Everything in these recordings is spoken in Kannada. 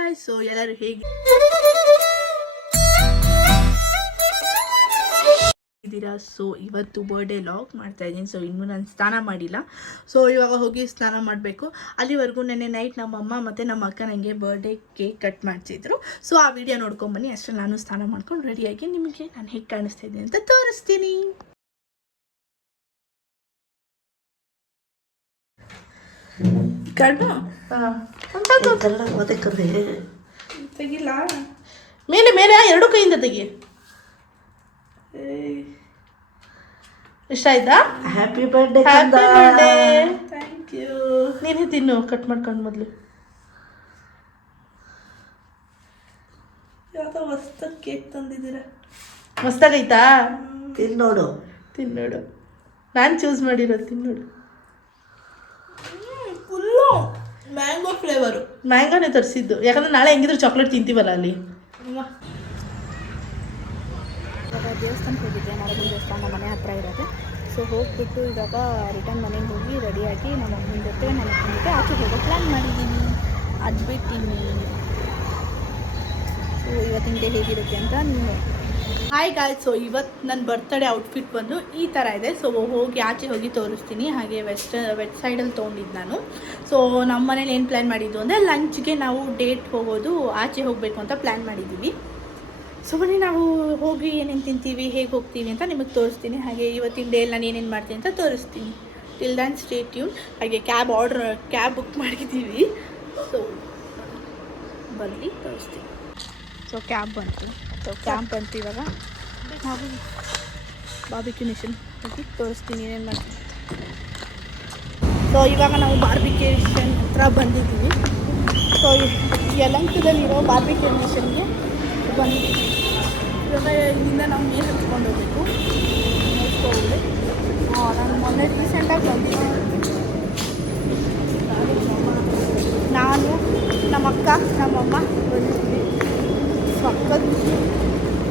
ಗಾಯ್ಸ್, ಸೊ ಎಲ್ಲರೂ ಹೇಗಿದ್ದೀರಾ? ಸೊ ಇವತ್ತು ಬರ್ಡೇ ಲಾಗ್ ಮಾಡ್ತಾ ಇದ್ದೀನಿ. ಸೊ ಇನ್ನೂ ನಾನು ಸ್ನಾನ ಮಾಡಿಲ್ಲ. ಸೊ ಇವಾಗ ಹೋಗಿ ಸ್ನಾನ ಮಾಡಬೇಕು. ಅಲ್ಲಿವರೆಗೂ ನೆನ್ನೆ ನೈಟ್ ನಮ್ಮಮ್ಮ ಮತ್ತು ನಮ್ಮ ಅಕ್ಕ ನನಗೆ ಬರ್ಡೇ ಕೇಕ್ ಕಟ್ ಮಾಡಿಸಿದ್ರು. ಸೊ ಆ ವಿಡಿಯೋ ನೋಡ್ಕೊಂಬನ್ನಿ. ಅಷ್ಟೇ ನಾನು ಸ್ನಾನ ಮಾಡ್ಕೊಂಡು ರೆಡಿಯಾಗಿ ನಿಮಗೆ ನಾನು ಹೇಗೆ ಕಾಣಿಸ್ತಾ ಇದ್ದೀನಿ ಅಂತ ತೋರಿಸ್ತೀನಿ. ಕಣ್ಣು ತೆಗಿಲ್ಲ, ಮೇಲೆ ಮೇಲೆ ಎರಡು ಕೈಯಿಂದ ತೆಗಿ. ಇಷ್ಟ ಆಯ್ತಾ? Happy birthday. Happy birthday. Thank you. ನೀನೇ ತಿನ್ನು, ಕಟ್ ಮಾಡ್ಕೊಂಡು ಮೊದಲು. ಯಾವುದೋ ಹೊಸ್ದಾಗಿ ಕೇಕ್ ತಂದಿದ್ದೀರಾ? ಹೊಸ್ದಾಗೈತಾ? ತಿನ್ನೋಡು ತಿನ್ನೋಡು. ನಾನು ಚೂಸ್ ಮಾಡಿರೋದು, ತಿನ್ನೋಡು. Full mango flavour. ಮ್ಯಾಂಗೋನೇ ತರಿಸಿದ್ದು, ಯಾಕಂದ್ರೆ ನಾಳೆ ಹೆಂಗಿದ್ರು ಚಾಕ್ಲೇಟ್ ತಿಂತೀವಲ್ಲ ಅಲ್ಲಿ. ಇವಾಗ ದೇವಸ್ಥಾನಕ್ಕೆ ಹೋಗಿದ್ದೆ, ನಾರಾಯಣ ದೇವಸ್ಥಾನ ನಮ್ಮ ಮನೆ ಹತ್ರ ಇರೋದು. ಸೊ ಹೋಗ್ಬಿಟ್ಟು ಇವಾಗ ರಿಟರ್ನ್ ಮನೆಗೆ ಹೋಗಿ ರೆಡಿಯಾಗಿ ನಮ್ಮ ಅಮ್ಮನ ಜೊತೆ ನನ್ನ ಅಕ್ಕನ ಜೊತೆ ಆಚೆ ಹೋಗೋ ಪ್ಲ್ಯಾನ್ ಮಾಡಿದ್ದೀನಿ. ಅದು ಬಿಟ್ಟಿನಿ. ಸೊ ಇವತ್ತಿನ ಡೇ ಹೇಗಿರುತ್ತೆ ಅಂತ ನೀವು. ಹಾಯ್ ಗಾಯ್ಸ್, ಸೊ ಇವತ್ತು ನನ್ನ ಬರ್ತಡೇ ಔಟ್ಫಿಟ್ ಬಂದು ಈ ಥರ ಇದೆ. ಸೊ ಹೋಗಿ ಆಚೆ ಹೋಗಿ ತೋರಿಸ್ತೀನಿ. ಹಾಗೆ ವೆಸ್ಟ್ ಸೈಡಲ್ಲಿ ತೊಗೊಂಡಿದ್ದು ನಾನು. ಸೊ ನಮ್ಮ ಮನೇಲಿ ಏನು ಪ್ಲ್ಯಾನ್ ಮಾಡಿದ್ದು ಅಂದರೆ ಲಂಚ್ಗೆ ನಾವು ಡೇಟ್ ಹೋಗೋದು, ಆಚೆ ಹೋಗಬೇಕು ಅಂತ ಪ್ಲ್ಯಾನ್ ಮಾಡಿದ್ದೀವಿ. ಸೊ ಬನ್ನಿ ನಾವು ಹೋಗಿ ಏನೇನು ತಿಂತೀವಿ, ಹೇಗೆ ಹೋಗ್ತೀವಿ ಅಂತ ನಿಮಗೆ ತೋರಿಸ್ತೀನಿ. ಹಾಗೆ ಇವತ್ತಿನ ಡೇಲಿ ನಾನು ಏನೇನು ಮಾಡ್ತೀನಿ ಅಂತ ತೋರಿಸ್ತೀನಿ. Till than stay tune. ಹಾಗೆ ಕ್ಯಾಬ್ ಬುಕ್ ಮಾಡಿದ್ದೀವಿ. ಸೊ ಬರಲಿ ತೋರಿಸ್ತೀನಿ. ಸೊ ಕ್ಯಾಬ್ ಬಂತು ಇವಾಗ ನಾವು ಬಾರ್ಬಿಕ್ಯೂ ನೇಷನ್ ಹೋಗಿ ತೋರಿಸ್ತೀನಿ ಏನೇನು ಮಾಡ್ತೀನಿ. ಸೊ ಇವಾಗ ನಾವು ಬಾರ್ಬಿಕ್ಯೂ ನೇಷನ್ ಹತ್ರ ಬಂದಿದ್ದೀವಿ. ಸೊ ಯಲಹಂಕದಲ್ಲಿರೋ ಬಾರ್ಬಿಕ್ಯೂ ನೇಷನ್ಗೆ ಬಂದಿದ್ದೀವಿ. ಇವಾಗ ಇಲ್ಲಿಂದ ನಾವು ಮೇಲೆ ಹತ್ಕೊಂಡು ಹೋಗಬೇಕು. ನೋಡ್ಕೋಬೋದು. ನಾನು ಮೊನ್ನೆ ರೀಸೆಂಟಾಗಿ ಬಂದಿದ್ದೆ. ನಾನು ನಮ್ಮ ಅಕ್ಕ ನಮ್ಮಮ್ಮ ಬಂದಿದ್ದೀವಿ.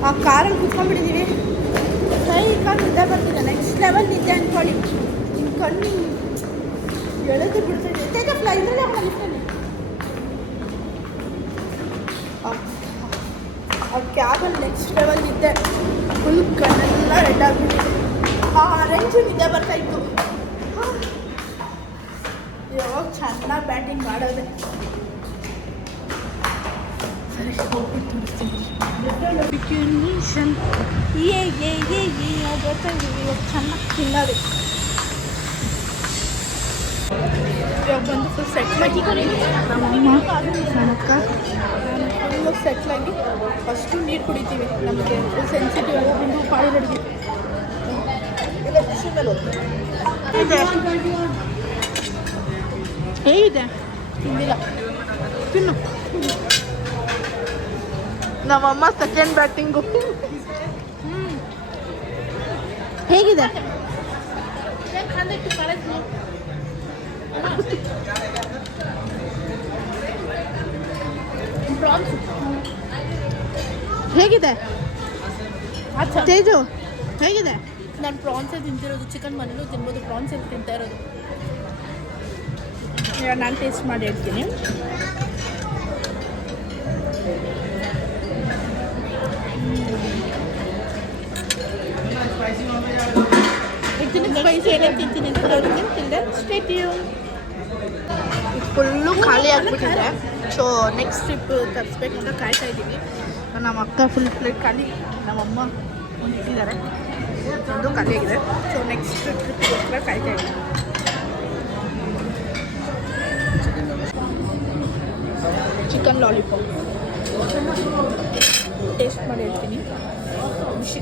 ಆ ಕಾರಲ್ಲಿ ಕುತ್ಕೊಂಡ್ಬಿಟ್ಟಿದ್ದೀವಿ. ಕಣ್ಣು ನಿದ್ದೆ ಬರ್ತಿದೆ, ನೆಕ್ಸ್ಟ್ ಲೆವೆಲ್ ನಿದ್ದೆ ಅಂದ್ಕೊಳ್ಳಿ. ನಿಮ್ಮ ಕಣ್ಣು ಎಳೆದು ಬಿಡ್ತಾಯಿದೆ. ತೆಗೆಫ್ಲ ಇದರಲ್ಲಿ ಅವನ ಲಿಫ್ಟಲ್ಲಿ ಆ ಕ್ಯಾಬಲ್ಲಿ ನೆಕ್ಸ್ಟ್ ಲೆವೆಲ್ ನಿದ್ದೆ. ಫುಲ್ ಕಣ್ಣೆಲ್ಲ ರೆಡ್ ಆಗಿಬಿಟ್ಟಿದೆ. ಆರೆಂಜು ನಿದ್ದೆ ಬರ್ತಾಯಿತ್ತು. ಯಾವಾಗ ಚೆನ್ನಾಗಿ ಬ್ಯಾಟಿಂಗ್ ಮಾಡೋದೆ. ಸರಿ ಹೋಗಿ ತೋರಿಸ್ತೀನಿ. ನಾವು ಬರ್ತಾ ಇದ್ದೀವಿ. ಇವಾಗ ಚೆನ್ನಾಗಿ ತಿನ್ನೋದು. ಇವಾಗ ಬಂದು ಫುಲ್ ಸೆಟ್ ಮಾಡಿ ನಮ್ಮಮ್ಮ ನಮ್ಮ ಅಕ್ಕ ಫುಲ್ಲು ಸೆಟ್ಲಾಗಿ ಫಸ್ಟು ನೀರು ಕುಡಿತೀವಿ. ನಮಗೆ ಫುಲ್ ಸೆನ್ಸಿಟಿವ್ ಆಗಿ ಬಂದು ಪಾಳಿ ಹಿಡಿದು ಹೇಗಿದೆ? ತಿಂದಿಲ್ಲ, ತಿನ್ನು. ನಮ್ಮಮ್ಮ ಸೆಕೆಂಡ್ ಬ್ಯಾಟಿಂಗು. ಹೇಗಿದೆ? ಹೇಗಿದೆ ತೇಜು? ಹೇಗಿದೆ? ನಾನು ಪ್ರಾನ್ಸೇ ತಿಂತಿರೋದು. ಚಿಕನ್ ಮನೇಲೂ ತಿನ್ಬೋದು, ಪ್ರಾನ್ಸೇ ತಿಂತಾ ಇರೋದು. ಇವಾಗ ನಾನು ಟೇಸ್ಟ್ ಮಾಡಿ ಹೇಳ್ತೀನಿ. ಸ್ಪೈಸಿ ಏನೇನು ತಿಂತೀನಿ ಅಂತ ಹೇಳ್ತೀನಿ. Stay tune. ಫುಲ್ಲು ಖಾಲಿ ಆಗಿಬಿಟ್ಟಿದೆ. ಸೊ ನೆಕ್ಸ್ಟ್ ಟ್ರಿಪ್ ತರಿಸ್ಬೇಕಂತ ಕಾಯ್ತಾ ಇದ್ದೀವಿ. ನಮ್ಮ ಅಕ್ಕ ಫುಲ್ ಪ್ಲೇಟ್ ಖಾಲಿ, ನಮ್ಮಮ್ಮ ಒಂದು ಇಟ್ಟಿದ್ದಾರೆ, ಒಂದು ಖಾಲಿಯಾಗಿದೆ. ಸೊ ನೆಕ್ಸ್ಟ್ ಟ್ರಿಪ್ಗೋಸ್ಕರ ಕಾಯ್ತಾ ಇದ್ದೀವಿ. ಚಿಕನ್ ಲಾಲಿಪಾಪ್ ಟೇಸ್ಟ್ ಮಾಡಿ ಹೇಳ್ತೀನಿ. ಖುಷಿ.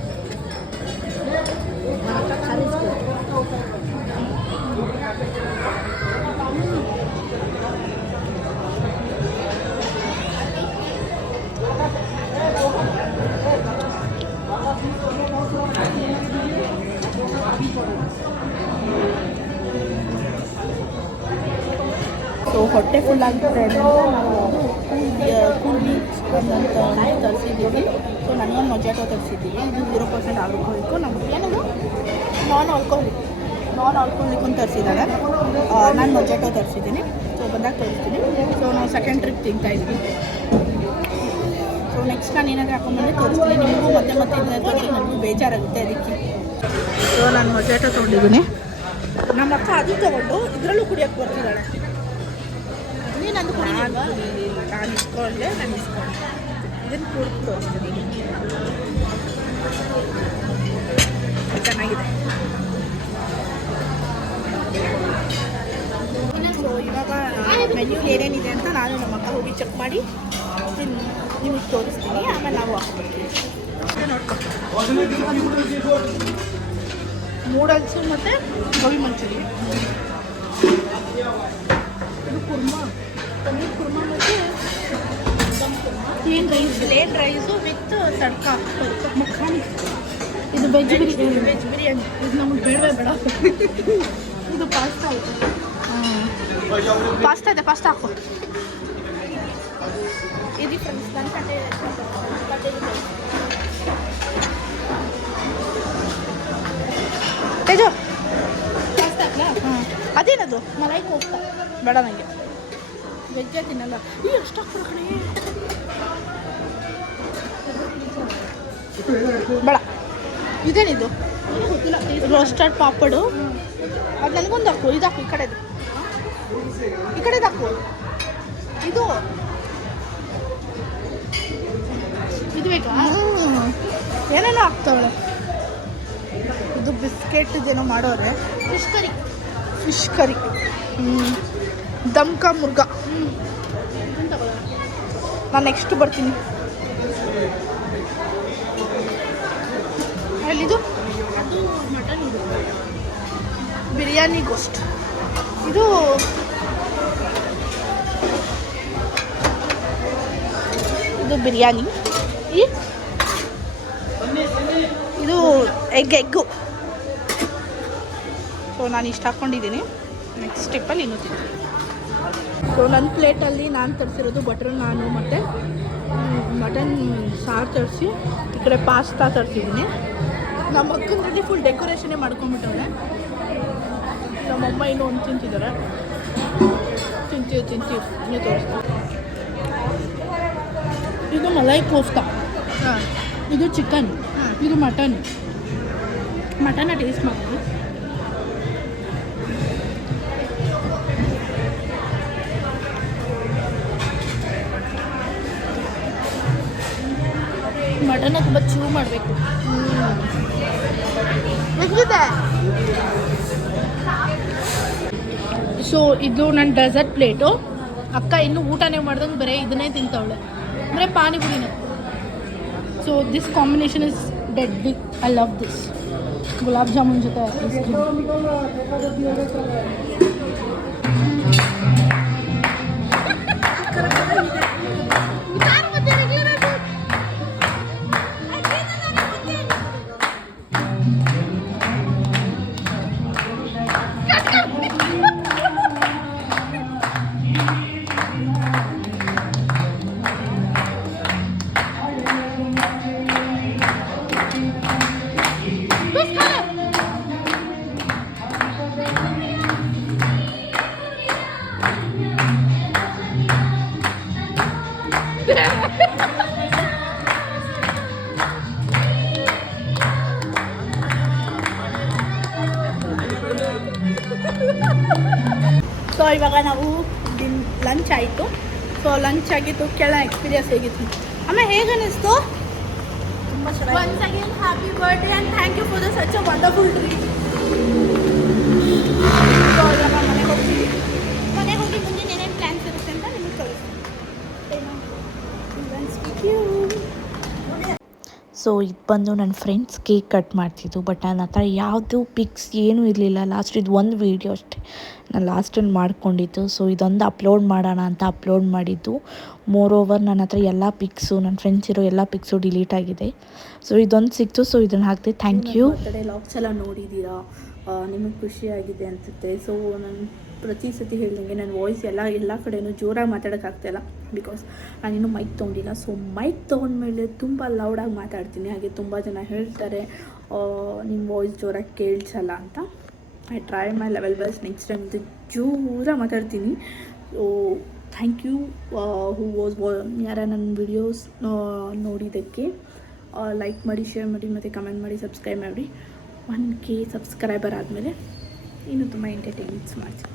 ಸೊ ಹೊಟ್ಟೆ ಫುಲ್ ಆಗ್ತದೆ ಅಂತ ನಾವು ಕೂಲ್ ಬೀಚ್ ಅಂತ ತರಿಸಿದ್ದೀವಿ. ಸೊ ನನಗೊಂದು ಮೊಜಾಟೋ ತರಿಸಿದ್ದೀವಿ. ಇದು 0% ಆಲ್ಕೋಹಾಲಿಕ್ಕು. ನಮಗೆ ಏನದು ನಾನ್ ಆಲ್ಕೋಹಾಲಿಕ್ ಅಂತ ತರಿಸಿದ್ದಾರೆ. ನಾನು ಮೊಜಾಟೋ ತರಿಸಿದ್ದೀನಿ. ಸೊ ಬಂದಾಗ ತೋರಿಸ್ತೀನಿ. ಸೊ ನಾವು ಸೆಕೆಂಡ್ ಟ್ರಿಪ್ ತಿಂತಾಯಿದ್ದೀವಿ. ಸೊ ನೆಕ್ಸ್ಟ್ ನಾನು ಏನಾದರೂ ಹಾಕೊಂಡ್ಬಂದು ತೋರಿಸ್ತೀನಿ ನಿಮಗೂ ಮತ್ತೆ ಇದನ್ನ ತೋರಿಸಿ ನನಗೂ ಬೇಜಾರಾಗುತ್ತೆ ಅದಕ್ಕೆ. ಸೊ ನಾನು ಮೊಜಾಟೋ ತೊಗೊಂಡಿದ್ದೀನಿ. ನಮ್ಮ ಅಕ್ಕ ಅದು ತೊಗೊಂಡು ಇದರಲ್ಲೂ ಕುಡಿಯೋಕ್ಕೆ ಬರ್ತಿದ್ದಾಳೆ. ನೀನು ಅದು ನಾನು ಇಸ್ಕೊಂಡೆ ಇದನ್ನು ಕುಡಿದು ತೋರಿಸ್ತೀನಿ. ಚೆನ್ನಾಗಿದೆ. ಸೊ ಇವಾಗ ಮೆನ್ಯೂ ಏನೇನಿದೆ ಅಂತ ನಾನು ನಮ್ಮ ಅಕ್ಕ ಹೋಗಿ ಚೆಕ್ ಮಾಡಿ ನಿಮಗೆ ತೋರಿಸ್ತೀನಿ. ಆಮೇಲೆ ನಾವು ನೂಡಲ್ಸು ಮತ್ತು ಗೋಬಿ ಮಂಚೂರಿ, ಇದು ಕುರ್ಮಾ, ಪನ್ನೀರ್ ಕುರ್ಮಾ ಮತ್ತು plane rice with tadka makhani. ಇದು ವೆಜ್ ಬಿರಿಯಾನಿ. ಇದು ನಮಗೆ ಬೇಡವೇ ಬೇಡ. ಇದು ಪಾಸ್ತಾ ಇದೆ. ಪಾಸ್ತಾ ಹಾಕು. ಇದು ಫ್ರೆಂಡ್ಸ್ ನನ್ನ ಕಡೆ ತೇಜು ಪಾಸ್ತಾ ಹಾಕ್ಲಾ? ಹಾಂ ಅದೇನದು ಮಲೈ ಕೋಫ್ತಾ ಬೇಡ ನನಗೆ, ವೆಜ್ಜೇ ತಿನ್ನಲ್ಲ. ಈ ಎಷ್ಟು ಹಾಕ್ಬಿಡ ಕಣೆ ಬೇಡ. ಇದೇನಿದು ಗೊತ್ತಿಲ್ಲ. ರೋಸ್ಟೆಡ್ ಪಾಪಡು ಅದು ನನಗೊಂದು ಹಾಕು. ಇದು ಹಾಕು, ಈ ಕಡೆದು ಹಾಕು. ಇದು ಬೇಕಾ? ಏನೇನೋ ಹಾಕ್ತಾವಳೆ. ಇದು ಬಿಸ್ಕೆಟ್ ಇದೇನೋ ಮಾಡೋರೆ. ಫಿಶ್ ಕರಿ ದಮ್ಕಾ ಮುರ್ಗ. ನಾನು ನೆಕ್ಸ್ಟ್ ಬರ್ತೀನಿ. ಅಲ್ಲಿದು ಅದು ಮಟನ್, ಇದು ಬಿರಿಯಾನಿ ಗೋಸ್ಟ್. ಇದು ಬಿರಿಯಾನಿ. ಇದು ಎಗ್ಗು. ಸೊ ನಾನು ಇಷ್ಟು ಹಾಕ್ಕೊಂಡಿದ್ದೀನಿ. ನೆಕ್ಸ್ಟ್ ಸ್ಟೆಪ್ಪಲ್ಲಿ ಇನ್ನೂ ತಿಂತೀನಿ. ಸೊ ನನ್ನ ಪ್ಲೇಟಲ್ಲಿ ನಾನು ತರಿಸಿರೋದು ಬಟರ್ ನಾನು ಮತ್ತು ಮಟನ್ ಸಾರು ತರಿಸಿ, ಈ ಕಡೆ ಪಾಸ್ತಾ ತರಿಸಿದ್ದೀನಿ. ನಮ್ಮ ಅಕ್ಕಂದ್ರಲ್ಲಿ ಫುಲ್ ಡೆಕೋರೇಷನ್ನೇ ಮಾಡ್ಕೊಂಬಿಟ್ಟವ್ರೆ. ನಮ್ಮಮ್ಮ ಇನ್ನೂ ಒಂದು ತಿಂತಿದ್ದಾರೆ. ತಿಂತೀವಿ ಇನ್ನೂ ತೋರಿಸ್ತೀವಿ. ಇದು ಮಲೈ ಕೋಫ್ತಾ, ಇದು ಚಿಕನ್, ಇದು ಮಟನ್ನ ಟೇಸ್ಟ್ ಮಾಡ್ತೀನಿ. ಮಟನ್ನ ತುಂಬ ಚೂ ಮಾಡಬೇಕು. ಹೇಗಿದೆ? ಸೊ ಇದು ನನ್ನ ಡೆಸರ್ಟ್ ಪ್ಲೇಟು. ಅಕ್ಕ ಇನ್ನೂ ಊಟನೇ ಮಾಡ್ದಂಗೆ ಬರೀ ಇದನ್ನೇ ತಿಂತವಳೆ, ಅಂದರೆ ಪಾನಿಪುರಿನ. So this combination is deadly. I love this. Gulab jamun ಜೊತೆ ಐಸ್ ಕ್ರೀಮ್. ಸೊ ಇವಾಗ ನಾವು ಲಂಚ್ ಆಯಿತು. ಸೊ ಲಂಚ್ ಆಗಿತ್ತು. ಕೆಳ ಎಕ್ಸ್ಪೀರಿಯನ್ಸ್ ಹೇಗಿತ್ತು ಆಮೇಲೆ ಹೇಗೆ ಅನ್ನಿಸ್ತು? ತುಂಬ ಚೆನ್ನಾಗಿ. Once again happy birthday and thank you for the such a wonderful treat. So ಇವಾಗ ಮನೆಗೆ ಹೋಗ್ತೀವಿ. ಮನೆಗೆ ಹೋಗಿ ಮುಂದಿನ ಏನೇನು ಪ್ಲ್ಯಾನ್ಸ್ ಇರುತ್ತೆ ಅಂತ ನಿಮಗೆ ಕಳಿಸ್ತೀನಿ. ಸೊ ಇದು ಬಂದು ನನ್ನ ಫ್ರೆಂಡ್ಸ್ ಕೇಕ್ ಕಟ್ ಮಾಡ್ತಿದ್ದು, ಬಟ್ ನನ್ನ ಹತ್ರ ಯಾವುದು ಪಿಕ್ಸ್ ಏನೂ ಇರಲಿಲ್ಲ. ಲಾಸ್ಟ್ ಇದು ಒಂದು ವೀಡಿಯೋ ಅಷ್ಟೇ ನಾನು ಲಾಸ್ಟಲ್ಲಿ ಮಾಡ್ಕೊಂಡಿದ್ದು. ಸೊ ಇದೊಂದು ಅಪ್ಲೋಡ್ ಮಾಡೋಣ ಅಂತ ಅಪ್ಲೋಡ್ ಮಾಡಿದ್ದು. ಮೋರ್ ಓವರ್ ನನ್ನ ಹತ್ರ ಎಲ್ಲ ಪಿಕ್ಸು, ನನ್ನ ಫ್ರೆಂಡ್ಸ್ ಇರೋ ಎಲ್ಲ ಪಿಕ್ಸು ಡಿಲೀಟ್ ಆಗಿದೆ. ಸೊ ಇದೊಂದು ಸಿಕ್ತು, ಸೊ ಇದನ್ನು ಹಾಕ್ತೆ. Thank you. ಬರ್ತ್ಡೇ ಲಾಗ್ಸ್ ಎಲ್ಲ ನೋಡಿದ್ದೀರಾ, ನಿಮಗೆ ಖುಷಿಯಾಗಿದೆ ಅನಿಸುತ್ತೆ. ಸೊ ನಾನು ಪ್ರತಿ ಸತಿ ಹೇಳ್ದಂಗೆ ನನ್ನ ವಾಯ್ಸ್ ಎಲ್ಲ ಕಡೆಯೂ ಜೋರಾಗಿ ಮಾತಾಡೋಕ್ಕಾಗ್ತಾಯಿಲ್ಲ, ಬಿಕಾಸ್ ನಾನಿನ್ನೂ ಮೈಕ್ ತೊಗೊಂಡಿಲ್ಲ. ಸೊ ಮೈಕ್ ತೊಗೊಂಡ್ಮೇಲೆ ತುಂಬ ಲೌಡಾಗಿ ಮಾತಾಡ್ತೀನಿ. ಹಾಗೆ ತುಂಬ ಜನ ಹೇಳ್ತಾರೆ ನಿಮ್ಮ ವಾಯ್ಸ್ ಜೋರಾಗಿ ಕೇಳಿಸಲ್ಲ ಅಂತ. I try my level best. Next time ಇದು ಜೋರಾಗಿ ಮಾತಾಡ್ತೀನಿ. So thank you who was ಯಾರ ನನ್ನ ವಿಡಿಯೋಸ್ ನೋಡಿದ್ದಕ್ಕೆ. ಲೈಕ್ ಮಾಡಿ, ಶೇರ್ ಮಾಡಿ ಮತ್ತು ಕಮೆಂಟ್ ಮಾಡಿ, ಸಬ್ಸ್ಕ್ರೈಬ್ ಮಾಡಿ. 1K ಸಬ್ಸ್ಕ್ರೈಬರ್ ಆದಮೇಲೆ ಇನ್ನೂ ತುಂಬ ಎಂಟರ್ಟೈನ್ಮೆಂಟ್ಸ್ ಮಾಡ್ತೀನಿ.